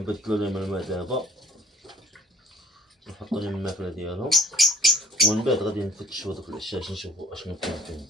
نبدلو لهم الماء دابا، نحطو لهم الماكلة ديالهم، ومن بعد غادي نفتشو هادوك العشاش نشوفو اشنو كاين فيهم.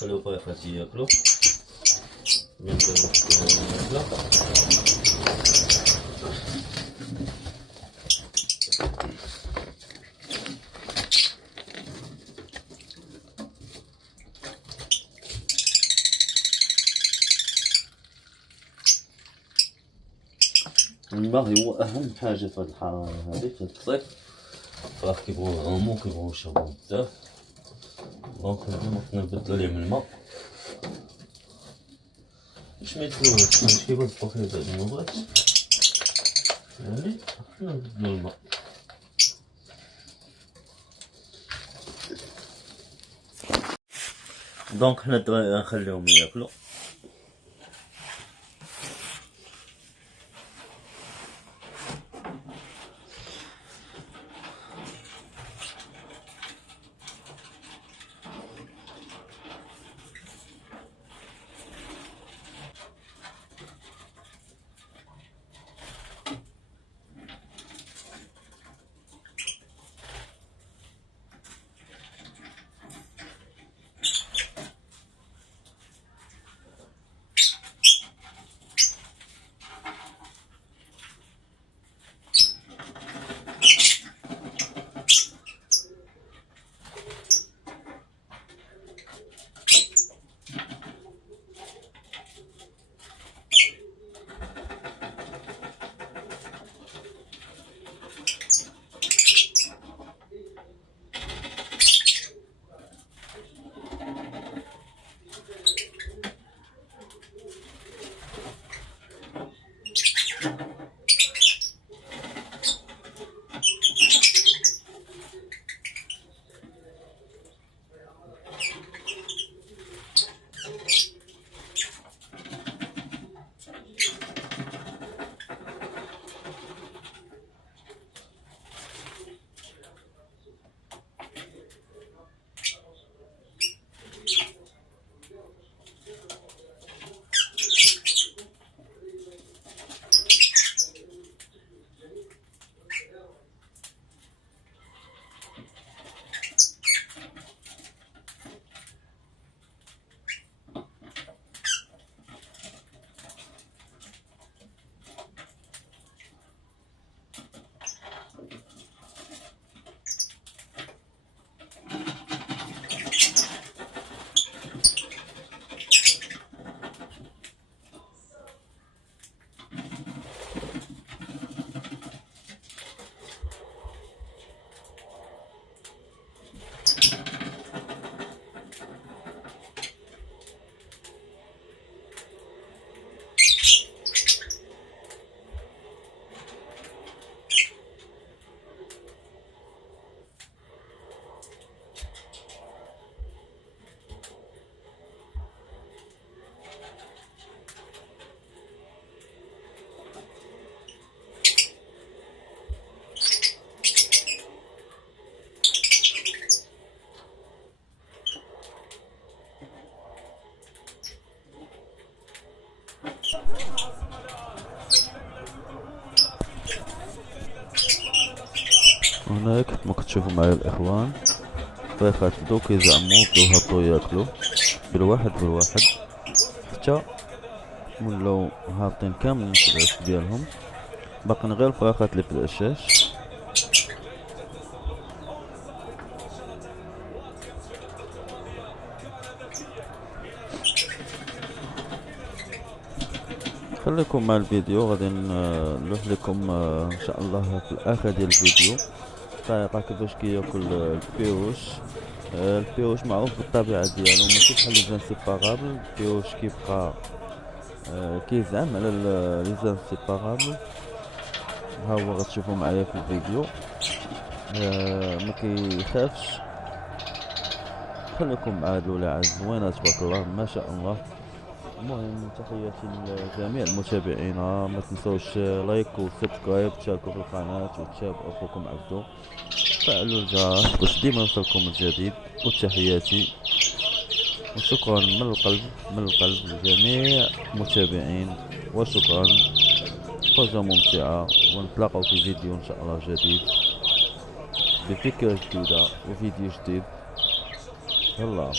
خليو طيفات ياكلو الماء هو اهم حاجه في هذه الحراره هذه في الصيف. راه كيبغيو يعومو كيبغيو يشربو بزاف، دونك نبدلو ليهم الماء باش ما يتلوثش. ماشي كيبردو فيه بعد المرات يعني نبدلو الماء. دونك حنا الدراري نخليهم ياكلو. هناك كما كتشوفوا معايا الاخوان الفريخات بداو كيزعموا بداو يهبطوا ياكلوا بالواحد حتى ولاو هابطين كاملين في العش ديالهم، باقين غير الفراخات اللي في العشاش. خليكم مع الفيديو، غادي نلوح لكم ان شاء الله في الاخر ديال الفيديو الطريقه كيفاش كياكل البيروش. البيروش معروف بالطبيعه ديالو، ماشي بحال لي زانسيبارابل. البيروش كيبقى كيزعم على لي زانسيبارابل، ها هو غتشوفوا معايا في الفيديو. ما كيخافش. خليكم مع هاد الولاعه زوينه تبارك الله ما شاء الله. المهم تحياتي لجميع المتابعين، ما تنسوش لايك وسبسكرايب، تشاركوا في القناه وتتابعوا اخوكم عبدو، فعلوا الجرس باش ديما يوصلكم الجديد. وتحياتي وشكرا من القلب لجميع المتابعين، وشكرا. فرجة ممتعة، ونتلاقوا في فيديو ان شاء الله جديد بفكرة جديدة وفيديو جديد. يلا.